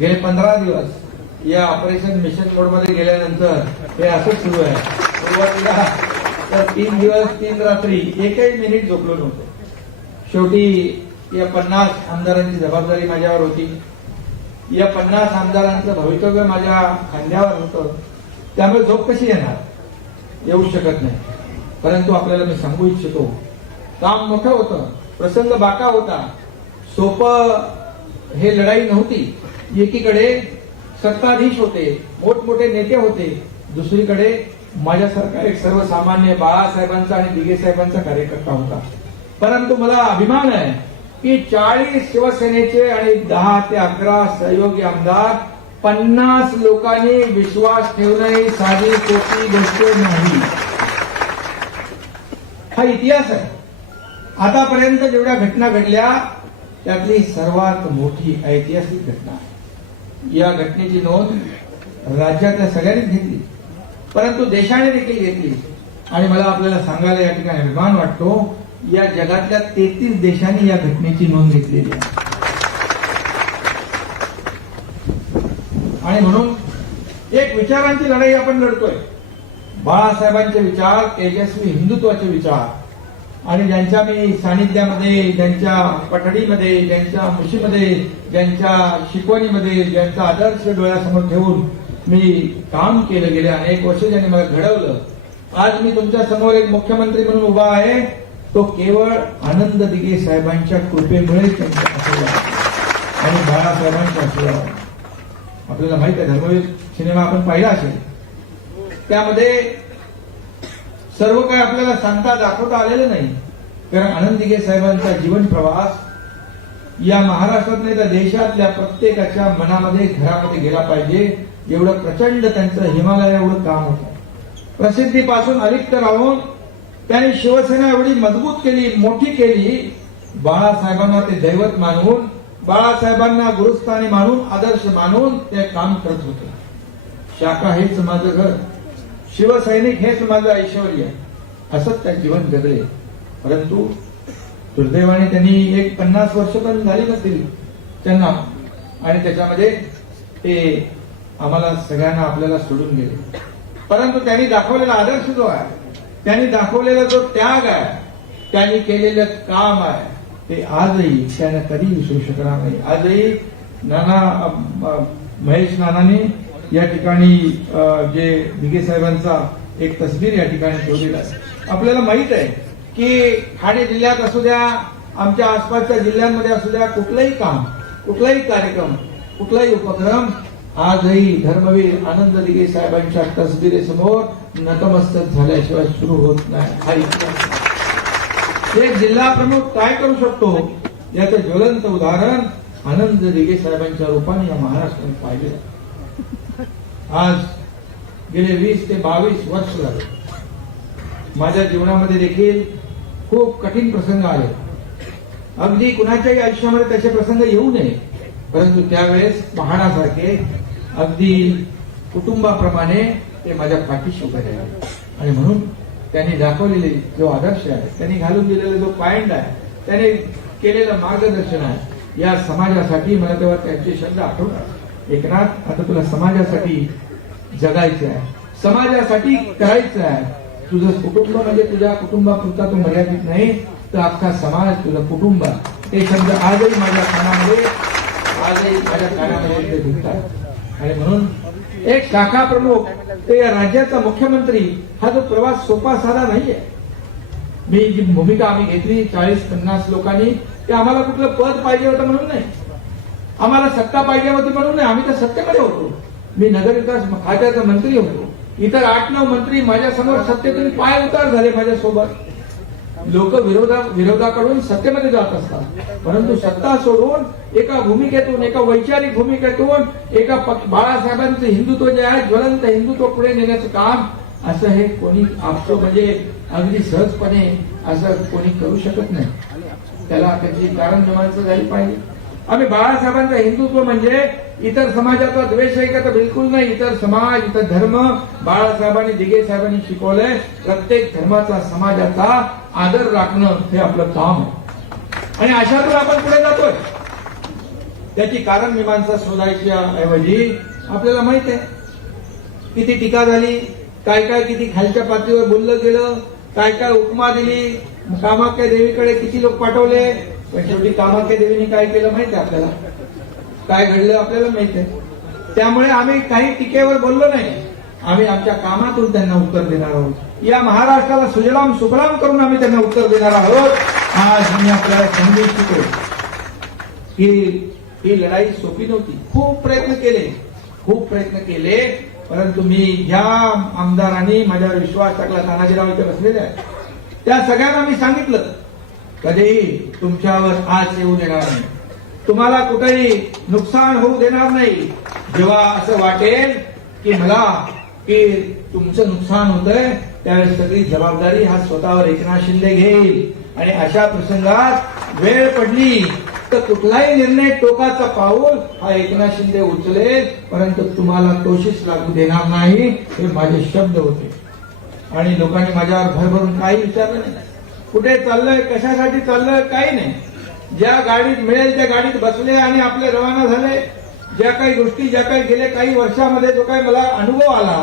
गेले पंधरा दिवस या ऑपरेशन मिशन मोडमध्ये गेल्यानंतर हे असंच सुरू आहे. सुरुवातीला तर तीन दिवस तीन रात्री एकही मिनिट झोपलो नव्हतो. शेवटी या पन्नास आमदारांची जबाबदारी माझ्यावर होती. या पन्नास आमदारांचं भवितव्य माझ्या खांद्यावर होतं. त्यामुळे झोप कशी येणार? येऊ शकत नाही. परंतु आपल्याला मी सांगू इच्छितो काम मोठं होतं प्रसंग बाका होता. सोपं हे लढाई नव्हती. एकीकडे सत्ताधीश होते मोठमोठे नेते होते दुसरीकडे माझ्यासारखा एक सर्वसामान्य बाळासाहेबांचा आणि दिगे साहेबांचा कार्यकर्ता होता. परंतु मला अभिमान आहे की चाळीस शिवसेनेचे आणि दहा ते अकरा सहयोगी आमदार पन्नास लोकांनी विश्वास ठेवणं ही साधी सोपी गोष्ट नाही. हा इतिहास आहे. आतापर्यंत जेवढ्या घटना घडल्या त्यातली सर्वात मोठी ऐतिहासिक घटना आहे. या घटनेची नोंद राज्यातल्या सगळ्यांनीच घेतली. परंतु देशाने देखील घेतली. आणि मला आपल्याला सांगायला या ठिकाणी अभिमान वाटतो या जगातल्या तेहतीस देशांनी या घटनेची नोंद घेतलेली आहे. आणि म्हणून एक विचारांची लढाई आपण लढतोय. बाळासाहेबांचे विचार तेजस्वी हिंदुत्वाचे विचार आणि ज्यांच्या मी सानिध्यामध्ये ज्यांच्या पठडीमध्ये ज्यांच्या मुशीमध्ये ज्यांच्या शिकवणीमध्ये ज्यांचा आदर्श डोळ्यासमोर ठेवून मी काम केलं. गेले अनेक वर्ष ज्यांनी मला घडवलं. आज मी तुमच्यासमोर एक मुख्यमंत्री म्हणून उभा आहे. तो केवळ आनंद दिगे साहेबांच्या कृपेमुळे त्यांचा आशीर्वाद आणि बाळासाहेबांच्या आशीर्वाद आपल्याला माहीत आहे धर्मवीर सिनेमा आपण पाहिला असेल. त्यामध्ये सर्व काही आपल्याला सांगता दाखवता आलेलं नाही. कारण आनंद दिघे साहेबांचा जीवन प्रवास या महाराष्ट्रात नाही तर देशातल्या प्रत्येकाच्या मनामध्ये घरामध्ये गेला पाहिजे. एवढं प्रचंड त्यांचं हिमालय एवढं काम होतं. प्रसिद्धीपासून अलिप्त राहून त्यांनी शिवसेना एवढी मजबूत केली मोठी केली. बाळासाहेबांना ते दैवत मानून बाळासाहेबांना गुरुस्थानी मानून आदर्श मानून ते काम करत होते. शाखा हेच माझं घर. शिवसैनिक हेच माझं ऐश्वर असंच त्या जीवन जगले. परंतु दुर्दैवाने त्यांनी एक पन्नास वर्ष पण झाली नसतील त्यांना. आणि त्याच्यामध्ये ते आम्हाला सगळ्यांना आपल्याला सोडून गेले. परंतु त्यांनी दाखवलेला आदर्श जो आहे त्यांनी दाखवलेला जो त्याग आहे त्यांनी केलेलं काम आहे ते आजही त्याने कधी विसरू शकणार नाही. आजही नाना महेश नानांनी या ठिकाणी जे दिगे साहेबांचा एक तस्वीर या ठिकाणी ठेवलेला आहे. आपल्याला माहीत आहे की ठाणे जिल्ह्यात असू द्या आमच्या आसपासच्या जिल्ह्यांमध्ये असू द्या कुठलंही काम कुठलाही कार्यक्रम कुठलाही उपक्रम आजही धर्मवीर आनंद दिगे साहेबांच्या तस्बिरेसमोर नतमस्तक झाल्याशिवाय सुरू होत नाही. हा इतिहास एक जिल्हा प्रमुख काय करू शकतो? याचं ज्वलंत उदाहरण आनंद दिगे साहेबांच्या रूपाने या महाराष्ट्राने पाहिजे आज गेले वीस ते बावीस वर्ष झाले. माझ्या जीवनामध्ये देखील खूप कठीण प्रसंग आले अगदी कुणाच्याही आयुष्यामध्ये तसे प्रसंग येऊ नये परंतु त्यावेळेस पहाडासारखे अगदी कुटुंबाप्रमाणे ते माझ्या पाठीशी उभे राहिले. आणि म्हणून त्यांनी दाखवलेले जो आदर्श आहे त्यांनी घालून दिलेला जो पॉइंट आहे त्याने केलेलं मार्गदर्शन आहे या समाजासाठी मला तेव्हा त्यांचे शब्द आठवतात. एकनाथ आता तुला समाजासाठी जगायचं आहे. समाजासाठी करायचं आहे. तुझं कुटुंब म्हणजे तुझ्या कुटुंबापुरता तू मर्यादित नाही तर अख्खा समाज तुझं कुटुंब हे ते शब्द आजही माझ्या कानामध्ये आजही माझ्या कानामध्ये ते आणि म्हणून एक शाखा प्रमुख ते या राज्याचा मुख्यमंत्री हा जो प्रवास सोपा साधा नाहीये. मी जी भूमिका आम्ही घेतली चाळीस पन्नास लोकांनी ते आम्हाला कुठलं पद पाहिजे होतं म्हणून नाही. आम्हाला सत्ता पाहिजे होती म्हणून नाही आम्ही तर सत्तेमध्ये होतो. मी नगरविकास खात्याचा मंत्री होतो. इतर आठ नऊ मंत्री माझ्यासमोर सत्तेतून पाय उतार झाले माझ्यासोबत. लोक विरोधा विरोधाकडून सत्तेमध्ये जात असतात. परंतु सत्ता सोडून एका भूमिकेतून एका वैचारिक भूमिकेतून एका बाळासाहेबांचं हिंदुत्व जे आहे ज्वलंत हिंदुत्व पुढे नेण्याचं काम असं हे कोणी आपलं म्हणजे अगदी सहजपणे असं कोणी करू शकत नाही. त्याला त्याची कारण मीमांसा झाली पाहिजे. आम्ही बाळासाहेबांचं हिंदुत्व म्हणजे इतर समाजाचा द्वेष आहे का? तर बिलकुल नाही. इतर समाज इतर धर्म. बाळासाहेबांनी दिगे साहेबांनी शिकवलंय प्रत्येक धर्माचा समाजाचा आदर राखणं हे आपलं काम आहे. आणि अशातून आपण पुढे जातोय. त्याची कारण मीमांसा शोधायच्या ऐवजी आपल्याला माहीत आहे. किती टीका झाली काय काय किती खालच्या पातळीवर बोललं गेलं काय काय उपमा दिली कामाख्या देवीकडे किती लोक पाठवले पण शेवटी कामाख्या देवीने काय केलं माहिती आहे आपल्याला? काय घडलं आपल्याला माहीत आहे. त्यामुळे आम्ही काही टीकेवर बोललो नाही. आम्ही आमच्या कामातून त्यांना उत्तर देणार आहोत. या महाराष्ट्राला सुजलाम सुफलाम करून आम्ही त्यांना उत्तर देणार आहोत. आज मी आपल्याला समजू इच्छितो की ही लढाई सोपी नव्हती. खूप प्रयत्न केले. खूप प्रयत्न केले. परंतु मी ह्या आमदारांनी माझ्यावर विश्वास टाकला तानाजीराव इथे बसलेले आहे त्या सगळ्यांना मी सांगितलं. कधीही तुमच्यावर आज येऊ देणार नाही. तुम्हाला कुठेही नुकसान होऊ देणार नाही. जेव्हा असं वाटेल की मला की तुमचं नुकसान होतंय त्यावेळेस सगळी जबाबदारी हा स्वतःवर एकनाथ शिंदे घेईल. आणि अशा प्रसंगात वेळ पडली तर कुठलाही निर्णय टोकाचा पाऊल हा एकनाथ शिंदे उचलेल परंतु तुम्हाला तोशीच लागू देणार नाही हे माझे शब्द होते. आणि लोकांनी माझ्यावर भरभरून काही विचारलं नाही. कुठे चाललंय कशासाठी चाललंय काही नाही. ज्या गाडीत मिळेल त्या गाडीत बसले आणि आपले रवाना झाले. ज्या काही गोष्टी ज्या काही गेल्या काही वर्षामध्ये जो काही मला अनुभव आला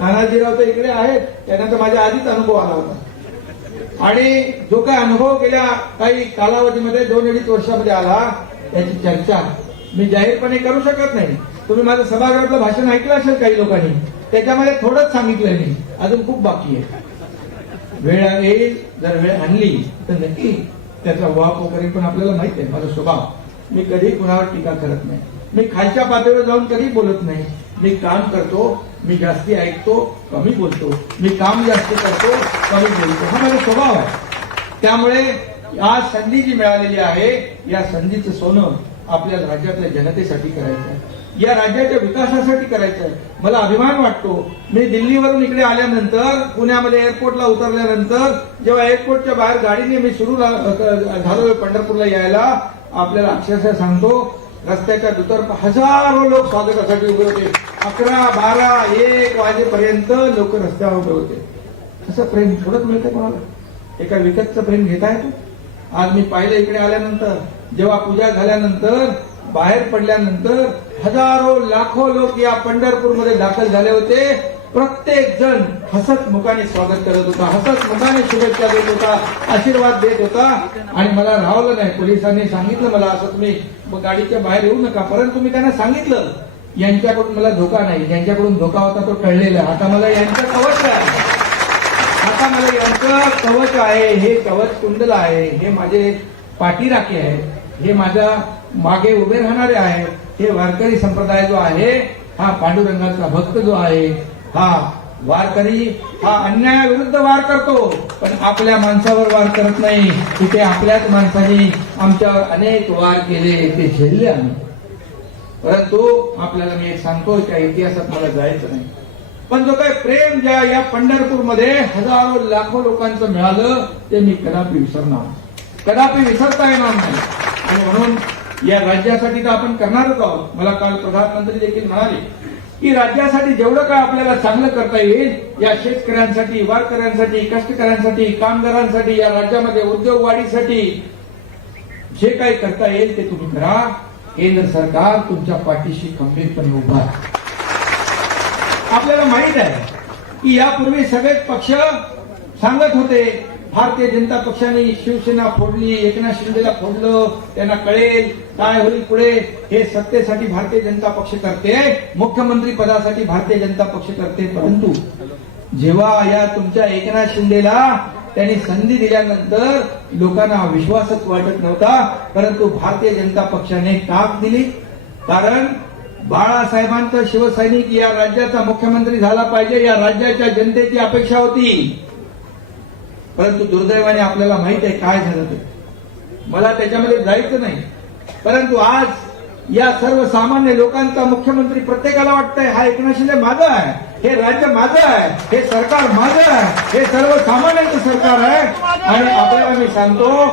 तानाजीराव तर इकडे आहेत त्यांना तर माझ्या आधीच अनुभव आला होता. आणि जो काही अनुभव गेल्या काही कालावधीमध्ये दोन अडीच वर्षामध्ये आला त्याची चर्चा मी जाहीरपणे करू शकत नाही. तुम्ही माझं सभागृहातलं भाषण ऐकलं असेल काही लोकांनी त्याच्यामध्ये थोडंच सांगितलंय मी. अजून खूप बाकी आहे. वेळ येईल जर वेळ आणली तर नक्की त्याचा वाप वगैरे पण आपल्याला माहीत आहे माझा स्वभाव. मी कधी कुणावर टीका करत नाही. मी खालच्या पातळीवर जाऊन कधी बोलत नाही. मी काम करतो मी जास्ती ऐकतो कमी बोलतो. मी काम जास्त करतो कमी बोलतो. हा माझा स्वभाव आहे. त्यामुळे आज संधी जी मिळालेली आहे या संधीचं सोनं आपल्या राज्यातल्या जनतेसाठी करायचं आहे. या राज्याच्या विकासासाठी करायचं आहे मला अभिमान वाटतो. मी दिल्लीवरून इकडे आल्यानंतर पुण्यामध्ये एअरपोर्टला उतरल्यानंतर जेव्हा एअरपोर्टच्या बाहेर गाडीने मी सुरू झालो पंढरपूरला यायला आपल्याला अक्षरशः सांगतो रस्त्याच्या दुतर्फा हजारो लोक स्वागतासाठी उभे होते. अकरा बारा एक वाजेपर्यंत लोक रस्त्यावर उभे होते. असं प्रेम थोडंच मिळतं कोणाला? एका विकतचं प्रेम घेता येतो? आज मी पाहिलं इकडे आल्यानंतर जेव्हा पूजा झाल्यानंतर बाहेर पडल्यानंतर हजारो लाखो लोक या पंढरपूरमध्ये दाखल झाले होते. प्रत्येक जण हसत मुखाने स्वागत करत होता हसत मुखाने शुभेच्छा देत होता आशीर्वाद देत होता. आणि मला राहवलं नाही पोलिसांनी सांगितलं मला असं तुम्ही गाडीच्या बाहेर येऊ नका. परंतु मी त्यांना सांगितलं यांच्याकडून मला धोका नाही ज्यांच्याकडून धोका होता तो टळलेला आता मला यांचं कवच आहे. आता मला यांचं कवच आहे हे कवच कुंडल आहे हे माझे पाठीराखे आहे हे माझ्या मागे उभे राहणारे आहे हे वारकरी संप्रदाय जो आहे हा पांडुरंगाचा भक्त जो आहे हा वारकरी हा अन्यायाविरुद्ध वार करतो. पण आपल्या माणसावर वार करत नाही. तिथे आपल्याच माणसाने आमच्यावर अनेक वार केले ते झेलले आम्ही. परंतु आपल्याला मी एक सांगतो त्या इतिहासात मला जायचं नाही. पण जो काही प्रेम ज्या या पंढरपूरमध्ये हजारो लाखो लोकांचं मिळालं ते मी कदापि विसरणार कदापि विसरता येणार नाही. आणि म्हणून या राज्यासाठी तर आपण करणारच आहोत. मला काल प्रधानमंत्री देखील म्हणाले की राज्यासाठी जेवढं काय आपल्याला चांगलं करता येईल या शेतकऱ्यांसाठी वारकऱ्यांसाठी कष्टकऱ्यांसाठी कामगारांसाठी या राज्यामध्ये उद्योग वाढीसाठी जे काही करता येईल ते तुम्ही करा. केंद्र सरकार तुमच्या पाठीशी खंबीरपणे उभा आपल्याला माहीत आहे की यापूर्वी सगळेच पक्ष सांगत होते भारतीय जनता पक्षाने शिवसेना फोडली एकनाथ शिंदेला फोडलं त्यांना कळेल काय होईल पुढे. हे सत्तेसाठी भारतीय जनता पक्ष करते मुख्यमंत्री पदासाठी भारतीय जनता पक्ष करते. परंतु जेव्हा या तुमच्या एकनाथ शिंदेला त्यांनी संधी दिल्यानंतर लोकांना विश्वासच वाटत नव्हता परंतु भारतीय जनता पक्षाने टाक दिली. कारण बाळासाहेबांचा शिवसैनिक या राज्याचा मुख्यमंत्री झाला पाहिजे या राज्याच्या जनतेची अपेक्षा होती. परंतु दुर्दैवाने आपल्याला माहीत आहे काय झालं ते. मला त्याच्यामध्ये जायचं नाही. परंतु आज या सर्वसामान्य लोकांचा मुख्यमंत्री प्रत्येकाला वाटतंय हा एकनाथ शिंदे माझं आहे. हे राज्य माझं आहे. हे सरकार माझं आहे. हे सर्वसामान्यांचं सरकार आहे. आणि आपल्याला मी सांगतो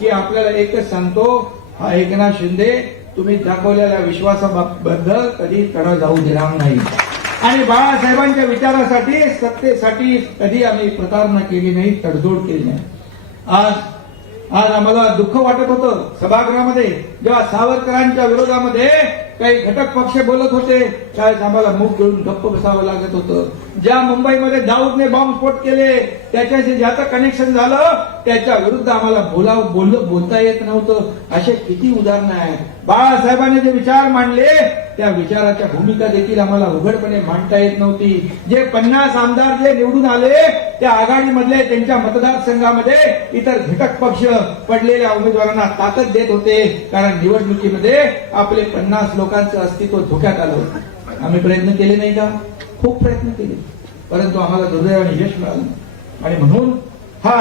की आपल्याला एकच सांगतो हा एकनाथ शिंदे तुम्ही दाखवलेल्या विश्वासाबद्दल कधी तडा जाऊ देणार नाही. आणि बाळासाहेबांच्या विचारासाठी सत्तेसाठी कधी आम्ही प्रतारणा केली नाही तडजोड केली नाही. आज आज आम्हाला दुःख वाटत होतं सभागृहामध्ये जेव्हा सावरकरांच्या विरोधामध्ये काही घटक पक्ष बोलत होते. त्यावेळेस आम्हाला मुख घेऊन गप्प बसावं लागत होतं. ज्या मुंबईमध्ये दाऊदने बॉम्बस्फोट केले त्याच्याशी ज्याचं कनेक्शन झालं त्याच्या विरुद्ध आम्हाला बोला बोल बोलता येत नव्हतं. असे किती उदाहरणं आहेत. बाळासाहेबांनी जे विचार मांडले त्या विचाराच्या भूमिका देखील आम्हाला उघडपणे मांडता येत नव्हती. जे पन्नास आमदार जे निवडून आले त्या आघाडीमधले त्यांच्या मतदारसंघामध्ये इतर घटक पक्ष पडलेल्या उमेदवारांना ताकद देत होते. कारण निवडणुकीमध्ये आपले पन्नास लोक लोकांचं अस्तित्व धोक्यात आलं आम्ही प्रयत्न केले नाही का? खूप प्रयत्न केले. परंतु आम्हाला दुर्दैवाने यश मिळालं आणि म्हणून हा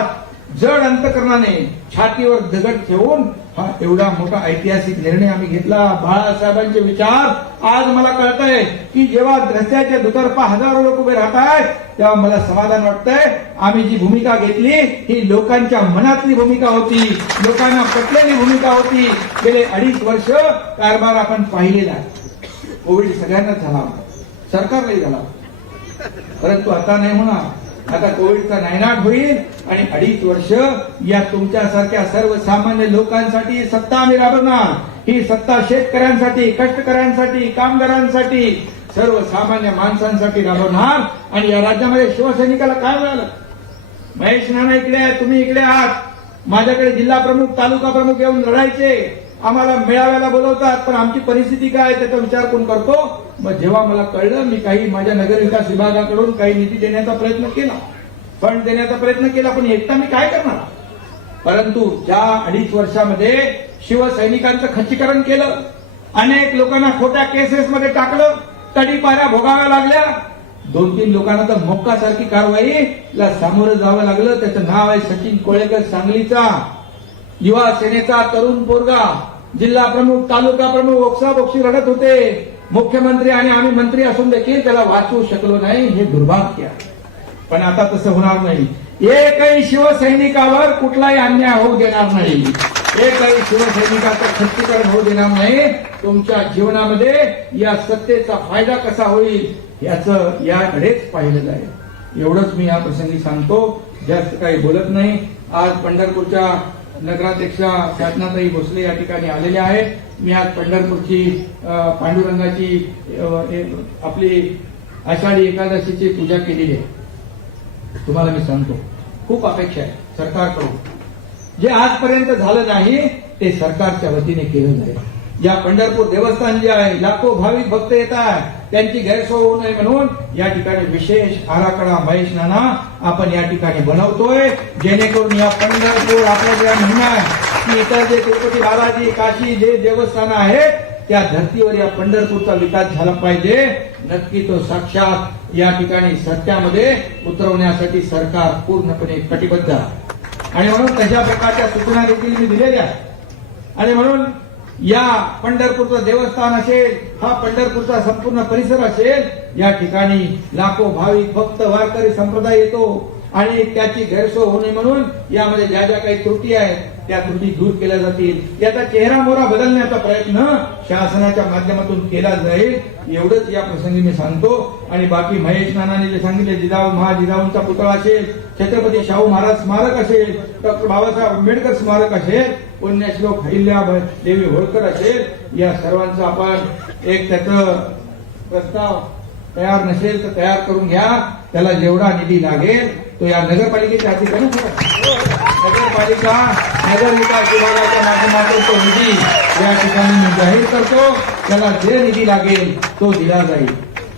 जड अंतकरणाने छातीवर दगड ठेवून हा एवढा मोठा ऐतिहासिक निर्णय आम्ही घेतला. बाळासाहेबांचे विचार आज मला कळत आहे की जेव्हा रस्त्याच्या दुतर्फा हजारो लोक उभे राहत आहेत तेव्हा मला समाधान वाटतंय. आम्ही जी भूमिका घेतली ही लोकांच्या मनातली भूमिका होती. लोकांना पटलेली भूमिका होती. गेले अडीच वर्ष कारभार आपण पाहिलेला आहे. कोविड सगळ्यांनाच झाला सरकारलाही झाला परंतु आता नाही होणार. आता कोविडचा नायनाट होईल आणि अडीच वर्ष या तुमच्यासारख्या सर्वसामान्य लोकांसाठी सत्ता आम्ही राबवणार. ही सत्ता शेतकऱ्यांसाठी कष्टकऱ्यांसाठी कामगारांसाठी सर्वसामान्य माणसांसाठी राबवणार. आणि या राज्यामध्ये शिवसैनिकाला काय मिळालं? महेश नाना इकडे तुम्ही इकडे आहात. माझ्याकडे जिल्हा प्रमुख तालुका प्रमुख येऊन लढायचे. आम्हाला मेळाव्याला बोलवतात पण आमची परिस्थिती काय त्याचा विचार कोण करतो? मग जेव्हा मला कळलं मी काही माझ्या नगरविकास विभागाकडून काही निधी देण्याचा प्रयत्न केला. फंड देण्याचा प्रयत्न केला पण एकटा मी काय करणार? परंतु ज्या अडीच वर्षामध्ये शिवसैनिकांचं खच्चीकरण केलं अनेक लोकांना खोट्या केसेस मध्ये टाकलं तडीपाऱ्या भोगाव्या लागल्या. दोन तीन लोकांना तर मोक्कासारखी कारवाईला सामोरं जावं लागलं. त्याचं नाव आहे सचिन कोळेकर सांगलीचा. युवा सेनेचा तरुण पोरगा. जिल्हा प्रमुख तालुका प्रमुख ओक्सा लढत होते. मुख्यमंत्री आणि आम्ही मंत्री असून देखील त्याला वाचवू शकलो नाही हे दुर्भाग्य पण आता तसं होणार नाही. एकही शिवसैनिकावर कुठलाही अन्याय होऊ देणार नाही. एकही शिवसैनिकाचं खच्चीकरण होऊ देणार नाही. तुमच्या जीवनामध्ये या सत्तेचा फायदा कसा होईल याच याकडेच पाहिलं जाईल एवढंच मी या प्रसंगी सांगतो. जास्त काही बोलत नाही. आज पंढरपूरच्या नगराध्यक्षा साधनाताई भोसले या ठिकाणी आलेल्या आहेत. मी आज पंढरपूरची पांडुरंगाची आपली आषाढी एकादशीची पूजा केलेली आहे. तुम्हाला मी सांगतो. खूप अपेक्षा आहे सरकारकडून. जे आजपर्यंत झालं नाही ते सरकारच्या वतीने केलं जाईल. या पंढरपूर देवस्थान जे आहे लाखो भाविक भक्त येतात. त्यांची गैरसोय होऊ नये म्हणून या ठिकाणी विशेष आराखडा महेश नाना आपण या ठिकाणी बनवतोय. जेणेकरून या पंढरपूर आपल्या ज्या म्हणणं आहे की इतर जे तिरुपती बालाजी काशी जे देवस्थान आहेत त्या धर्तीवर या पंढरपूरचा विकास झाला पाहिजे. नक्की तो साक्षात या ठिकाणी सत्यामध्ये उतरवण्यासाठी सरकार पूर्णपणे कटिबद्ध आहे. आणि म्हणून तशा प्रकारच्या सूचना देखील मी दिलेल्या आणि म्हणून या पंढरपूरचं देवस्थान असेल हा पंढरपूरचा संपूर्ण परिसर असेल या ठिकाणी लाखो भाविक भक्त वारकरी संप्रदाय येतो. आणि त्याची गैरसोय होणे म्हणून यामध्ये ज्या ज्या काही त्रुटी आहेत त्या त्रुटी दूर केल्या जातील. याचा चेहरा मोहरा बदलण्याचा प्रयत्न शासनाच्या माध्यमातून केला जाईल एवढंच या प्रसंगी मी सांगतो. आणि बाकी महेश नानाने जे सांगितले जिजाऊ महाजिजाऊंचा पुतळा असेल छत्रपती शाहू महाराज स्मारक असेल डॉक्टर बाबासाहेब आंबेडकर स्मारक असेल पुण्यश्लोक अहिल्या देवी होळकर असेल या सर्वांचं आपण एक त्याचं प्रस्ताव तयार नसेल तर तयार करून घ्या. त्याला जेवढा निधी लागेल तो या नगरपालिकेच्या हाती करू नगरपालिका नगर विकास विभागाच्या माध्यमातून तो निधी या ठिकाणी जाहीर करतो. त्याला जे निधी लागेल तो दिला जाईल.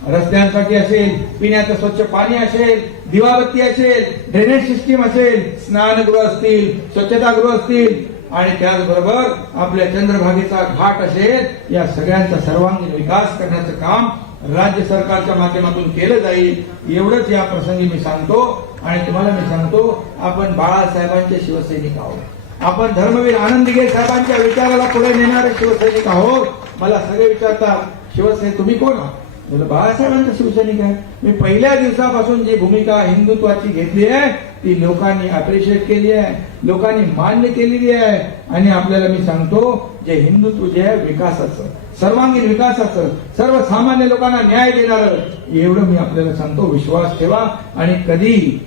रस्त्यांसाठी असेल पिण्याचं स्वच्छ पाणी असेल दिवाबत्ती असेल ड्रेनेज सिस्टीम असेल स्नानगृह असतील स्वच्छतागृह असतील आणि त्याचबरोबर आपल्या चंद्रभागेचा घाट असेल या सगळ्यांचा सर्वांगीण विकास करण्याचं काम राज्य सरकारच्या माध्यमातून केलं जाईल एवढंच या प्रसंगी मी सांगतो. आणि तुम्हाला मी सांगतो आपण बाळासाहेबांचे शिवसैनिक आहोत. आपण धर्मवीर आनंदगे साहेबांच्या विचाराला पुढे नेणारे शिवसैनिक आहोत. मला सगळे विचारतात शिवसैनिक तुम्ही कोण आहात? म्हणजे बाळासाहेबांचा शिवसैनिक आहे मी पहिल्या दिवसापासून जी भूमिका हिंदुत्वाची घेतली आहे ती लोकांनी अप्रिशिएट केली आहे लोकांनी मान्य केलेली आहे. आणि आपल्याला मी सांगतो जे हिंदुत्व जे आहे विकासाचं. सर्वांगीण विकासाचं. सर्वसामान्य लोकांना न्याय देणार. एवढं मी आपल्याला सांगतो. विश्वास ठेवा. आणि कधी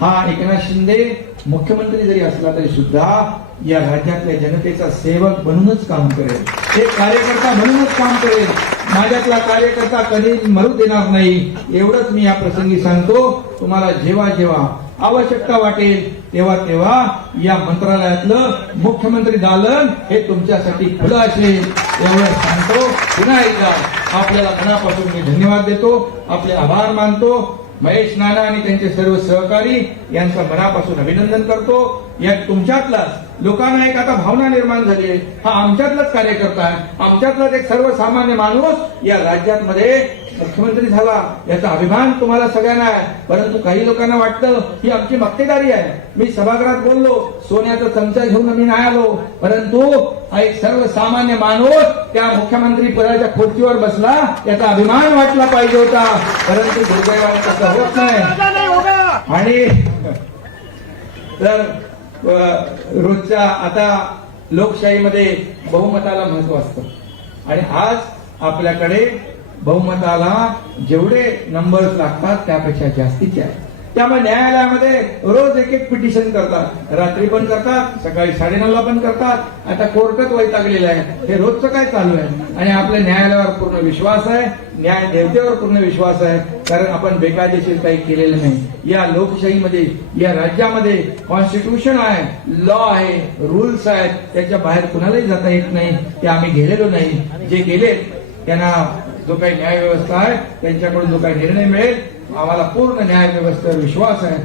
हा एकनाथ शिंदे मुख्यमंत्री जरी असला तरी सुद्धा या राज्यातल्या जनतेचा सेवक बनूनच काम करेल. एक कार्यकर्ता म्हणूनच काम करेल. माझ्यातला कार्यकर्ता कधी मरू देणार नाही. एवढंच मी या प्रसंगी सांगतो. तुम्हाला जेव्हा जेव्हा आवश्यकता वाटेल तेव्हा तेव्हा या मंत्रालयातलं मुख्यमंत्री दालन हे तुमच्यासाठी खुलं असेल. एवढं सांगतो. पुन्हा एकदा आपल्याला मनापासून मी धन्यवाद देतो. आपले आभार मानतो. महेश नाना आणि त्यांचे सर्व सहकारी यांचं मनापासून अभिनंदन करतो. या तुमच्यातलाच लोकांना एक आता भावना निर्माण झाली आहे. हा आमच्यातलाच कार्यकर्ता आहे. आमच्यातलाच एक सर्वसामान्य माणूस या राज्यात मध्ये मुख्यमंत्री झाला याचा अभिमान तुम्हाला सगळ्यांना आहे. परंतु काही लोकांना वाटतं ही आमची मक्तेदारी आहे. मी सभागृहात बोललो सोन्याचा चमचा घेऊन मी नाही आलो. परंतु हा एक सर्वसामान्य माणूस त्या मुख्यमंत्री पदाच्या खुर्चीवर बसला याचा अभिमान वाटला पाहिजे होता. परंतु दुर्दैवाने तसं होत नाही. आणि तर रोजच्या आता लोकशाहीमध्ये बहुमताला महत्त्व असतं. आणि आज आपल्याकडे बहुमताला जेवढे नंबर्स लागतात त्यापेक्षा जास्तीचे आहेत. त्यामुळे न्यायालयामध्ये रोज एक एक पिटिशन करतात. रात्री पण करतात सकाळी साडेनऊला पण करतात. आता कोर्टात वैतागलेलं आहे. हे रोजचं काय चालू आहे? आणि आपल्या न्यायालयावर पूर्ण विश्वास आहे न्याय देवतेवर पूर्ण विश्वास आहे कारण आपण बेकायदेशीर काही केलेलं नाही. या लोकशाहीमध्ये या राज्यामध्ये कॉन्स्टिट्यूशन आहे लॉ आहे रूल्स आहेत. त्याच्या बाहेर कुणालाही जाता येत नाही. ते आम्ही गेलेलो नाही. जे गेले त्यांना जो काही न्याय व्यवस्था आहे त्यांच्याकडून जो काही निर्णय मिळेल आम्हाला पूर्ण न्याय व्यवस्थेवर विश्वास आहे